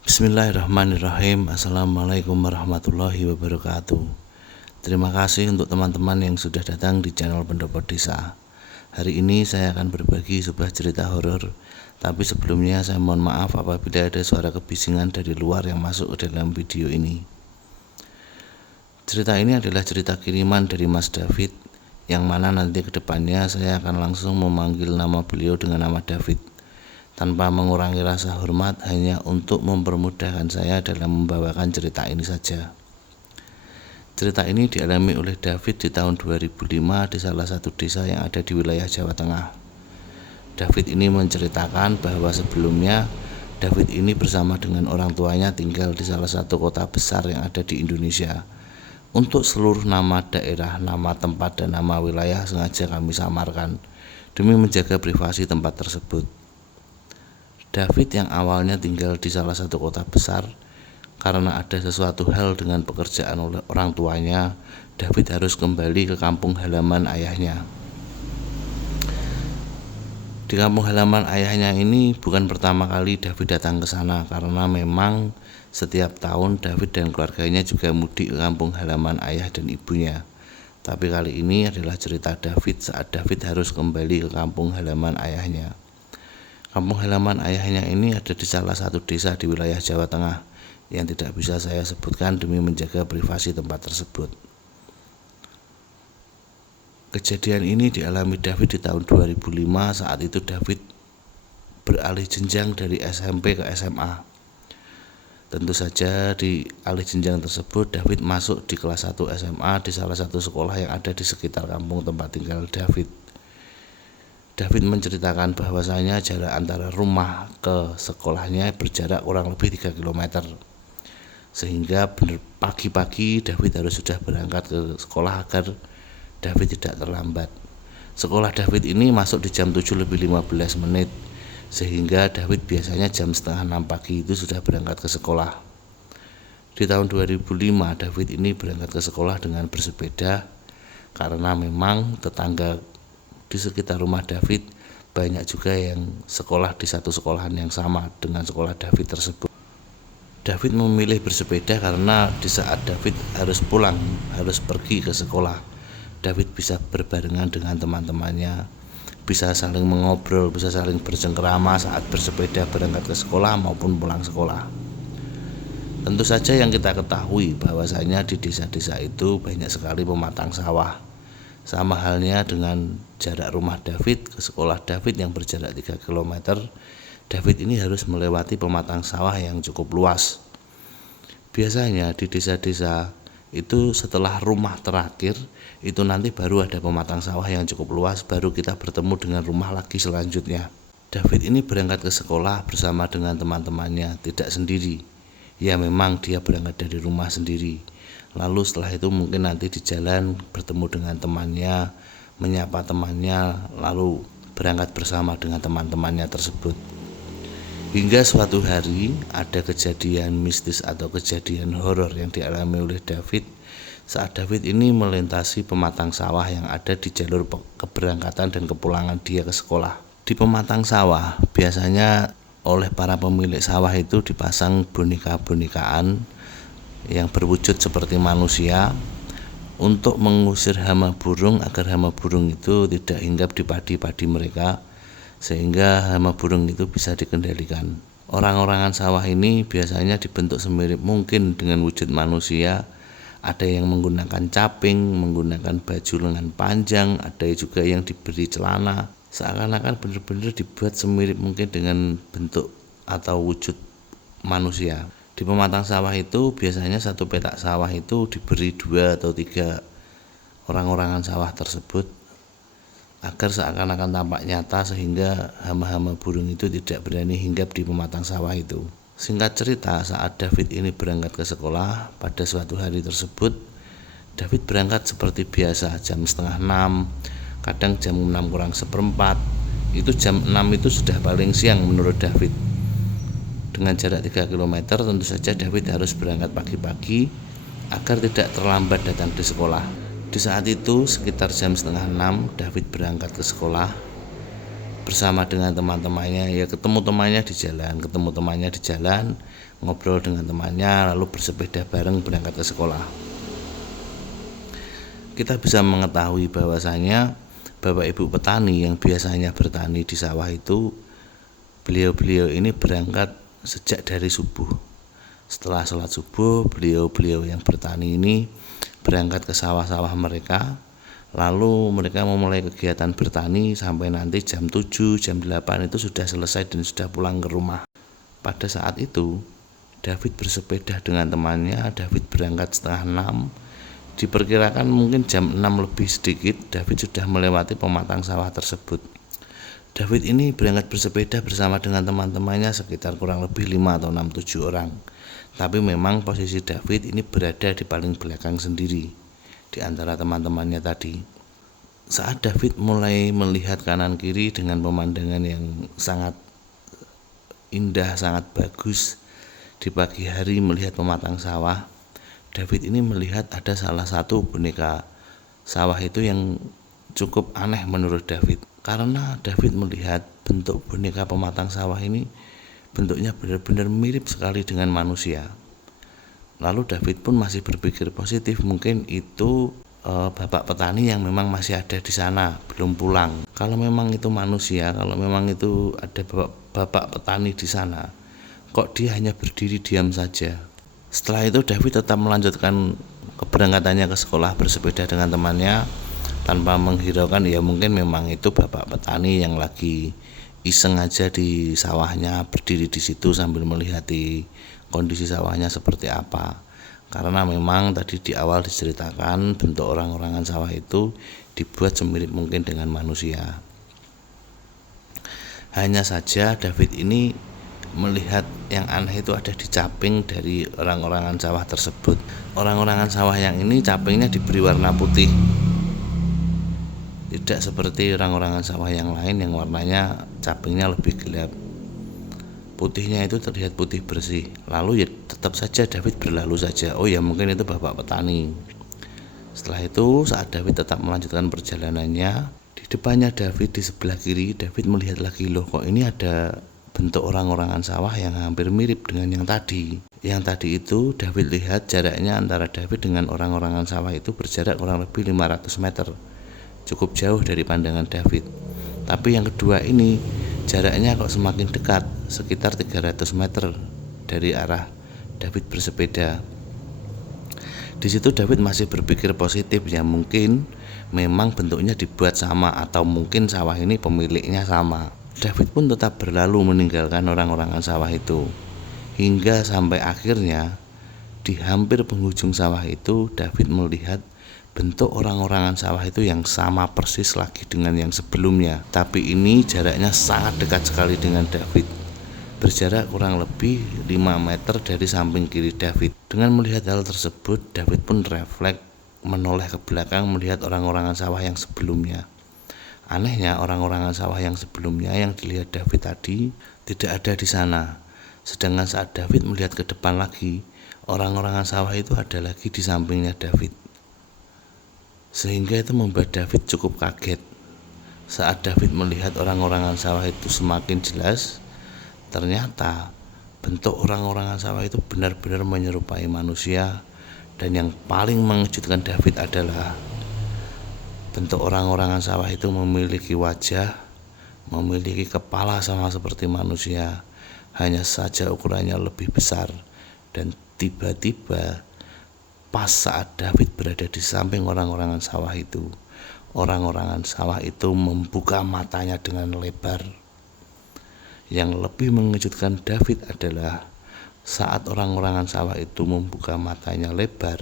Bismillahirrahmanirrahim. Assalamualaikum warahmatullahi wabarakatuh. Terima kasih untuk teman-teman yang sudah datang di channel Pendopo Desa. Hari ini saya akan berbagi sebuah cerita horor. Tapi sebelumnya saya mohon maaf apabila ada suara kebisingan dari luar yang masuk ke dalam video ini. Cerita ini adalah cerita kiriman dari Mas David, yang mana nanti kedepannya saya akan langsung memanggil nama beliau dengan nama David, tanpa mengurangi rasa hormat, hanya untuk mempermudahkan saya dalam membawakan cerita ini saja. Cerita ini dialami oleh David di tahun 2005 di salah satu desa yang ada di wilayah Jawa Tengah. David ini menceritakan bahwa sebelumnya David ini bersama dengan orang tuanya tinggal di salah satu kota besar yang ada di Indonesia. Untuk seluruh nama daerah, nama tempat, dan nama wilayah sengaja kami samarkan demi menjaga privasi tempat tersebut. David yang awalnya tinggal di salah satu kota besar, karena ada sesuatu hal dengan pekerjaan oleh orang tuanya, David harus kembali ke kampung halaman ayahnya. Di kampung halaman ayahnya ini bukan pertama kali David datang ke sana, karena memang setiap tahun David dan keluarganya juga mudik ke kampung halaman ayah dan ibunya. Tapi kali ini adalah cerita David saat David harus kembali ke kampung halaman ayahnya. Kampung halaman ayahnya ini ada di salah satu desa di wilayah Jawa Tengah yang tidak bisa saya sebutkan demi menjaga privasi tempat tersebut. Kejadian ini dialami David di tahun 2005. Saat itu David beralih jenjang dari SMP ke SMA. Tentu saja di alih jenjang tersebut David masuk di kelas 1 SMA di salah satu sekolah yang ada di sekitar kampung tempat tinggal David. David menceritakan bahwasanya jarak antara rumah ke sekolahnya berjarak kurang lebih 3 km. Sehingga pagi-pagi David harus sudah berangkat ke sekolah agar David tidak terlambat. Sekolah David ini masuk di jam 7:15, sehingga David biasanya jam setengah 6 pagi itu sudah berangkat ke sekolah. Di tahun 2005 David ini berangkat ke sekolah dengan bersepeda, karena memang tetangga di sekitar rumah David banyak juga yang sekolah di satu sekolahan yang sama dengan sekolah David tersebut. David memilih bersepeda karena di saat David harus pulang, harus pergi ke sekolah, David bisa berbarengan dengan teman-temannya, bisa saling mengobrol, bisa saling bercengkerama saat bersepeda berangkat ke sekolah maupun pulang sekolah. Tentu saja yang kita ketahui bahwasanya di desa-desa itu banyak sekali pematang sawah. Sama halnya dengan jarak rumah David ke sekolah David yang berjarak 3 km, David ini harus melewati pematang sawah yang cukup luas. Biasanya di desa-desa itu setelah rumah terakhir itu nanti baru ada pematang sawah yang cukup luas, baru kita bertemu dengan rumah lagi selanjutnya. David ini berangkat ke sekolah bersama dengan teman-temannya, tidak sendiri. Ya memang dia berangkat dari rumah sendiri. Lalu setelah itu mungkin nanti di jalan bertemu dengan temannya, menyapa temannya, lalu berangkat bersama dengan teman-temannya tersebut. Hingga suatu hari ada kejadian mistis atau kejadian horor yang dialami oleh David saat David ini melintasi pematang sawah yang ada di jalur keberangkatan dan kepulangan dia ke sekolah. Di pematang sawah biasanya oleh para pemilik sawah itu dipasang boneka-bonekaan yang berwujud seperti manusia untuk mengusir hama burung agar hama burung itu tidak hinggap di padi-padi mereka, sehingga hama burung itu bisa dikendalikan. Orang-orangan sawah ini biasanya dibentuk semirip mungkin dengan wujud manusia. Ada yang menggunakan caping, menggunakan baju lengan panjang, ada juga yang diberi celana. Seakan-akan benar-benar dibuat semirip mungkin dengan bentuk atau wujud manusia. Di pematang sawah itu biasanya satu petak sawah itu diberi 2 atau 3 orang-orangan sawah tersebut, agar seakan-akan tampak nyata sehingga hama-hama burung itu tidak berani hinggap di pematang sawah itu. Singkat cerita, saat David ini berangkat ke sekolah pada suatu hari tersebut, David berangkat seperti biasa jam setengah 6, kadang jam 6 kurang seperempat. Itu jam 6 itu sudah paling siang menurut David. Dengan jarak 3 km tentu saja David harus berangkat pagi-pagi agar tidak terlambat datang di sekolah. Di saat itu sekitar jam setengah 6 David berangkat ke sekolah bersama dengan teman-temannya. Ya ketemu temannya di jalan, ngobrol dengan temannya, lalu bersepeda bareng berangkat ke sekolah. Kita bisa mengetahui bahwasanya Bapak Ibu petani yang biasanya bertani di sawah itu, beliau-beliau ini berangkat sejak dari subuh. Setelah sholat subuh, beliau-beliau yang bertani ini berangkat ke sawah-sawah mereka. Lalu mereka memulai kegiatan bertani sampai nanti jam 7, jam 8 itu sudah selesai dan sudah pulang ke rumah. Pada saat itu, David bersepeda dengan temannya. David berangkat setengah 6. Diperkirakan mungkin jam 6 lebih sedikit, David sudah melewati pematang sawah tersebut. David ini berangkat bersepeda bersama dengan teman-temannya sekitar kurang lebih 5 atau 6, 7 orang. Tapi memang posisi David ini berada di paling belakang sendiri di antara teman-temannya tadi. Saat David mulai melihat kanan kiri dengan pemandangan yang sangat indah, sangat bagus di pagi hari melihat pematang sawah, David ini melihat ada salah satu boneka sawah itu yang cukup aneh menurut David. Karena David melihat bentuk boneka pematang sawah ini bentuknya benar-benar mirip sekali dengan manusia. Lalu David pun masih berpikir positif, mungkin itu bapak petani yang memang masih ada di sana, belum pulang. Kalau memang itu manusia, kalau memang itu ada bapak petani di sana, kok dia hanya berdiri diam saja. Setelah itu David tetap melanjutkan keberangkatannya ke sekolah bersepeda dengan temannya tanpa menghiraukan ya mungkin memang itu bapak petani yang lagi iseng aja di sawahnya, berdiri di situ sambil melihati kondisi sawahnya seperti apa. Karena memang tadi di awal diceritakan bentuk orang-orangan sawah itu dibuat semirip mungkin dengan manusia. Hanya saja David ini melihat yang aneh itu ada di caping dari orang-orangan sawah tersebut. Orang-orangan sawah yang ini capingnya diberi warna putih, tidak seperti orang-orangan sawah yang lain yang warnanya capingnya lebih gelap. Putihnya itu terlihat putih bersih. Lalu ya tetap saja David berlalu saja. Oh ya mungkin itu bapak petani. Setelah itu saat David tetap melanjutkan perjalanannya, di depannya David, di sebelah kiri, David melihat lagi, loh kok ini ada bentuk orang-orangan sawah yang hampir mirip dengan yang tadi. Yang tadi itu David lihat jaraknya antara David dengan orang-orangan sawah itu berjarak kurang lebih 500 meter. Cukup jauh dari pandangan David. Tapi yang kedua ini jaraknya kok semakin dekat, sekitar 300 meter dari arah David bersepeda. Di situ David masih berpikir positif, ya mungkin memang bentuknya dibuat sama atau mungkin sawah ini pemiliknya sama. David pun tetap berlalu meninggalkan orang-orangan sawah itu. Hingga sampai akhirnya di hampir penghujung sawah itu David melihat bentuk orang-orangan sawah itu yang sama persis lagi dengan yang sebelumnya. Tapi ini jaraknya sangat dekat sekali dengan David, berjarak kurang lebih 5 meter dari samping kiri David. Dengan melihat hal tersebut, David pun refleks menoleh ke belakang melihat orang-orangan sawah yang sebelumnya. Anehnya orang-orangan sawah yang sebelumnya yang dilihat David tadi tidak ada di sana. Sedangkan saat David melihat ke depan lagi, orang-orangan sawah itu ada lagi di sampingnya David. Sehingga itu membuat David cukup kaget. Saat David melihat orang-orangan sawah itu semakin jelas, ternyata bentuk orang-orangan sawah itu benar-benar menyerupai manusia. Dan yang paling mengejutkan David adalah bentuk orang-orangan sawah itu memiliki wajah, memiliki kepala sama seperti manusia, hanya saja ukurannya lebih besar. Dan tiba-tiba pas saat David berada di samping orang-orangan sawah itu, orang-orangan sawah itu membuka matanya dengan lebar. Yang lebih mengejutkan David adalah saat orang-orangan sawah itu membuka matanya lebar,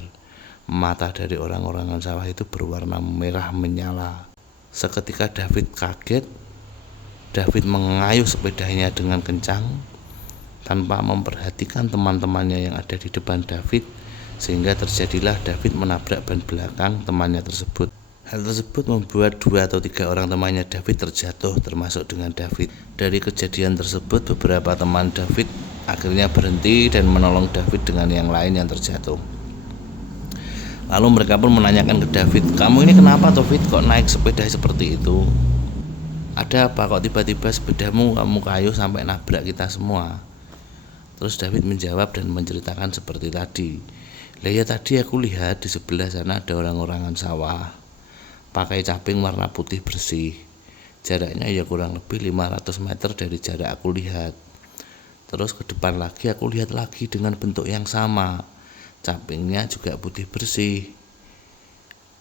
mata dari orang-orangan sawah itu berwarna merah menyala. Seketika David kaget. David mengayuh sepedanya dengan kencang tanpa memperhatikan teman-temannya yang ada di depan David, sehingga terjadilah David menabrak ban belakang temannya tersebut. Hal tersebut membuat 2 atau 3 orang temannya David terjatuh, termasuk dengan David. Dari kejadian tersebut, beberapa teman David akhirnya berhenti dan menolong David dengan yang lain yang terjatuh. Lalu mereka pun menanyakan ke David, kamu ini kenapa David kok naik sepeda seperti itu? "Ada apa kok tiba-tiba sepedamu kamu kayuh sampai nabrak kita semua?" Terus David menjawab dan menceritakan seperti tadi. "Lah ya tadi aku lihat di sebelah sana ada orang-orangan sawah pakai caping warna putih bersih. Jaraknya ya kurang lebih 500 meter dari jarak aku lihat. Terus ke depan lagi aku lihat lagi dengan bentuk yang sama. Capingnya juga putih bersih.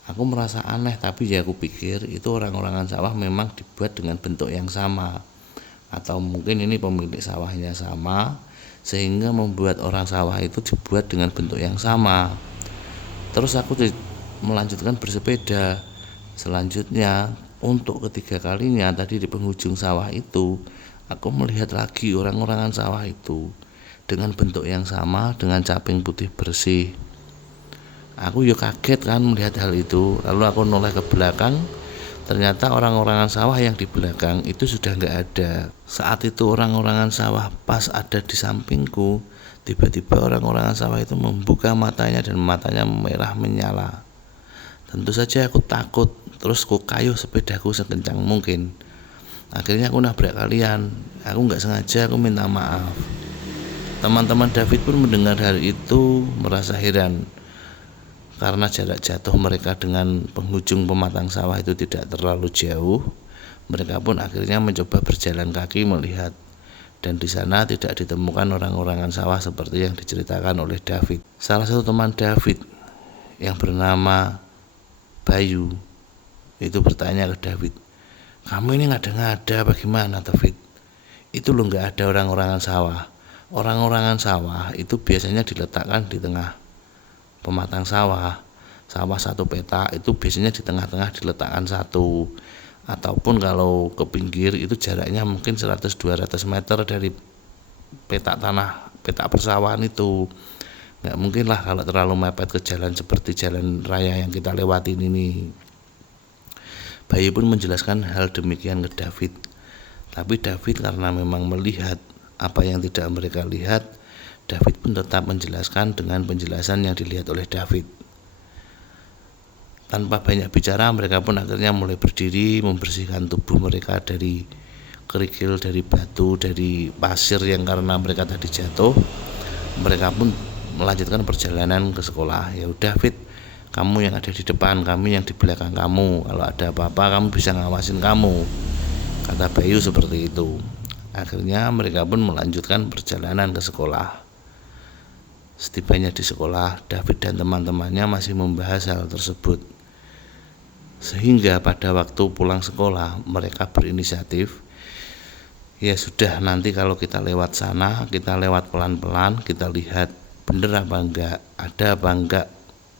Aku merasa aneh, tapi ya aku pikir itu orang-orangan sawah memang dibuat dengan bentuk yang sama. Atau mungkin ini pemilik sawahnya sama, sehingga membuat orang sawah itu dibuat dengan bentuk yang sama." Terus aku melanjutkan bersepeda. Selanjutnya untuk ketiga kalinya tadi di penghujung sawah itu, aku melihat lagi orang-orangan sawah itu dengan bentuk yang sama, dengan caping putih bersih. Aku ya kaget kan melihat hal itu. Lalu aku noleh ke belakang. Ternyata orang-orangan sawah yang di belakang itu sudah nggak ada. Saat itu orang-orangan sawah pas ada di sampingku. Tiba-tiba orang-orangan sawah itu membuka matanya dan matanya merah menyala. Tentu saja aku takut. Terus aku kayuh sepedaku sekencang mungkin. Akhirnya aku nabrak kalian. Aku nggak sengaja, aku minta maaf. Teman-teman David pun mendengar hal itu merasa heran. Karena jarak jatuh mereka dengan penghujung pematang sawah itu tidak terlalu jauh, mereka pun akhirnya mencoba berjalan kaki melihat. Dan di sana tidak ditemukan orang-orangan sawah seperti yang diceritakan oleh David. Salah satu teman David yang bernama Bayu itu bertanya ke David, "Kamu ini ngada-ngada bagaimana, David? Itu loh nggak ada orang-orangan sawah. Orang-orangan sawah itu biasanya diletakkan di tengah pematang sawah satu petak itu biasanya di tengah-tengah diletakkan satu, ataupun kalau ke pinggir itu jaraknya mungkin 100-200 meter dari petak persawahan itu. Nggak mungkin lah kalau terlalu mepet ke jalan seperti jalan raya yang kita lewatin ini." Bayi pun menjelaskan hal demikian ke David. Tapi David karena memang melihat apa yang tidak mereka lihat, David pun tetap menjelaskan dengan penjelasan yang dilihat oleh David. Tanpa banyak bicara, mereka pun akhirnya mulai berdiri membersihkan tubuh mereka dari kerikil, dari batu, dari pasir yang karena mereka tadi jatuh. Mereka pun melanjutkan perjalanan ke sekolah. "Ya udah David, kamu yang ada di depan, kami yang di belakang kamu. Kalau ada apa-apa kamu bisa ngawasin kamu," kata Bayu seperti itu. Akhirnya mereka pun melanjutkan perjalanan ke sekolah. Setibanya di sekolah, David dan teman-temannya masih membahas hal tersebut. Sehingga pada waktu pulang sekolah, mereka berinisiatif, "Ya sudah, nanti kalau kita lewat sana, kita lewat pelan-pelan, kita lihat bener apa enggak, ada apa enggak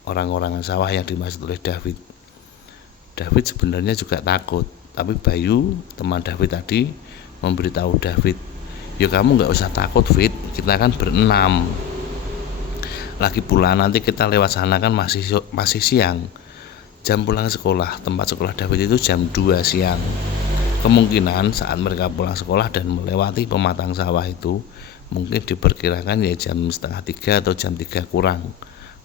orang-orangan sawah yang dimaksud oleh David." David sebenarnya juga takut, tapi Bayu, teman David tadi, memberitahu David, "Ya kamu nggak usah takut, Fit, kita kan berenam. Lagi pula nanti kita lewat sana kan masih siang. Jam pulang sekolah, tempat sekolah David itu jam 2 siang. Kemungkinan saat mereka pulang sekolah dan melewati pematang sawah itu, mungkin diperkirakan ya jam setengah 3 atau jam 3 kurang.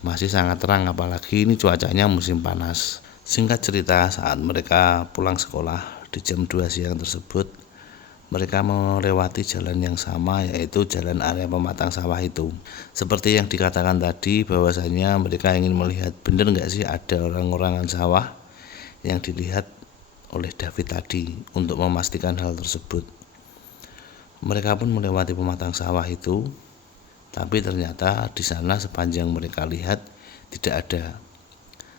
Masih sangat terang, apalagi ini cuacanya musim panas." Singkat cerita, saat mereka pulang sekolah di jam 2 siang tersebut, mereka melewati jalan yang sama, yaitu jalan area pematang sawah itu. Seperti yang dikatakan tadi, bahwasanya mereka ingin melihat benar nggak sih ada orang-orangan sawah yang dilihat oleh David tadi, untuk memastikan hal tersebut. Mereka pun melewati pematang sawah itu, tapi ternyata di sana sepanjang mereka lihat tidak ada.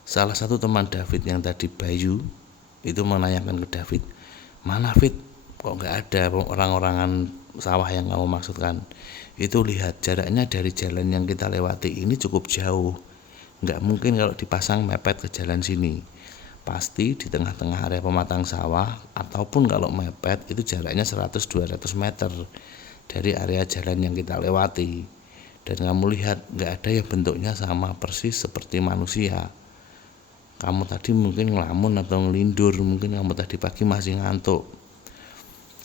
Salah satu teman David yang tadi Bayu itu menanyakan ke David, "Mana David? Kok nggak ada orang-orangan sawah yang kamu maksudkan? Itu lihat jaraknya dari jalan yang kita lewati ini cukup jauh. Nggak mungkin kalau dipasang mepet ke jalan sini. Pasti di tengah-tengah area pematang sawah, ataupun kalau mepet itu jaraknya 100-200 meter dari area jalan yang kita lewati. Dan kamu lihat nggak ada yang bentuknya sama persis seperti manusia. Kamu tadi mungkin ngelamun atau ngelindur, mungkin kamu tadi pagi masih ngantuk."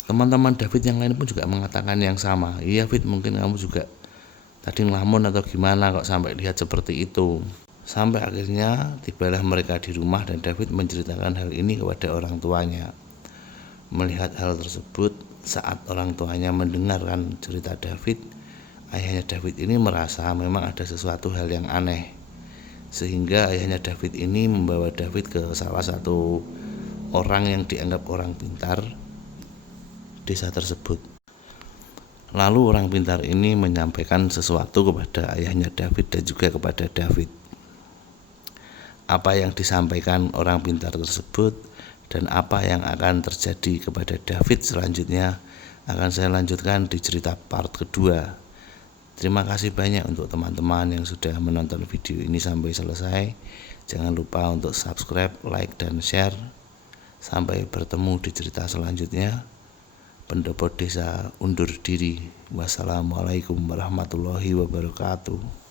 Teman-teman David yang lain pun juga mengatakan yang sama. "Iya Fit, mungkin kamu juga tadi ngelamun atau gimana kok sampai lihat seperti itu." Sampai akhirnya tibalah mereka di rumah dan David menceritakan hal ini kepada orang tuanya. Melihat hal tersebut, saat orang tuanya mendengarkan cerita David, ayahnya David ini merasa memang ada sesuatu hal yang aneh, sehingga ayahnya David ini membawa David ke salah satu orang yang dianggap orang pintar desa tersebut. Lalu orang pintar ini menyampaikan sesuatu kepada ayahnya David dan juga kepada David. Apa yang disampaikan orang pintar tersebut dan apa yang akan terjadi kepada David selanjutnya akan saya lanjutkan di cerita part kedua. Terima kasih banyak untuk teman-teman yang sudah menonton video ini sampai selesai. Jangan lupa untuk subscribe, like, dan share. Sampai bertemu di cerita selanjutnya. Pendopo Desa undur diri. Wassalamualaikum warahmatullahi wabarakatuh.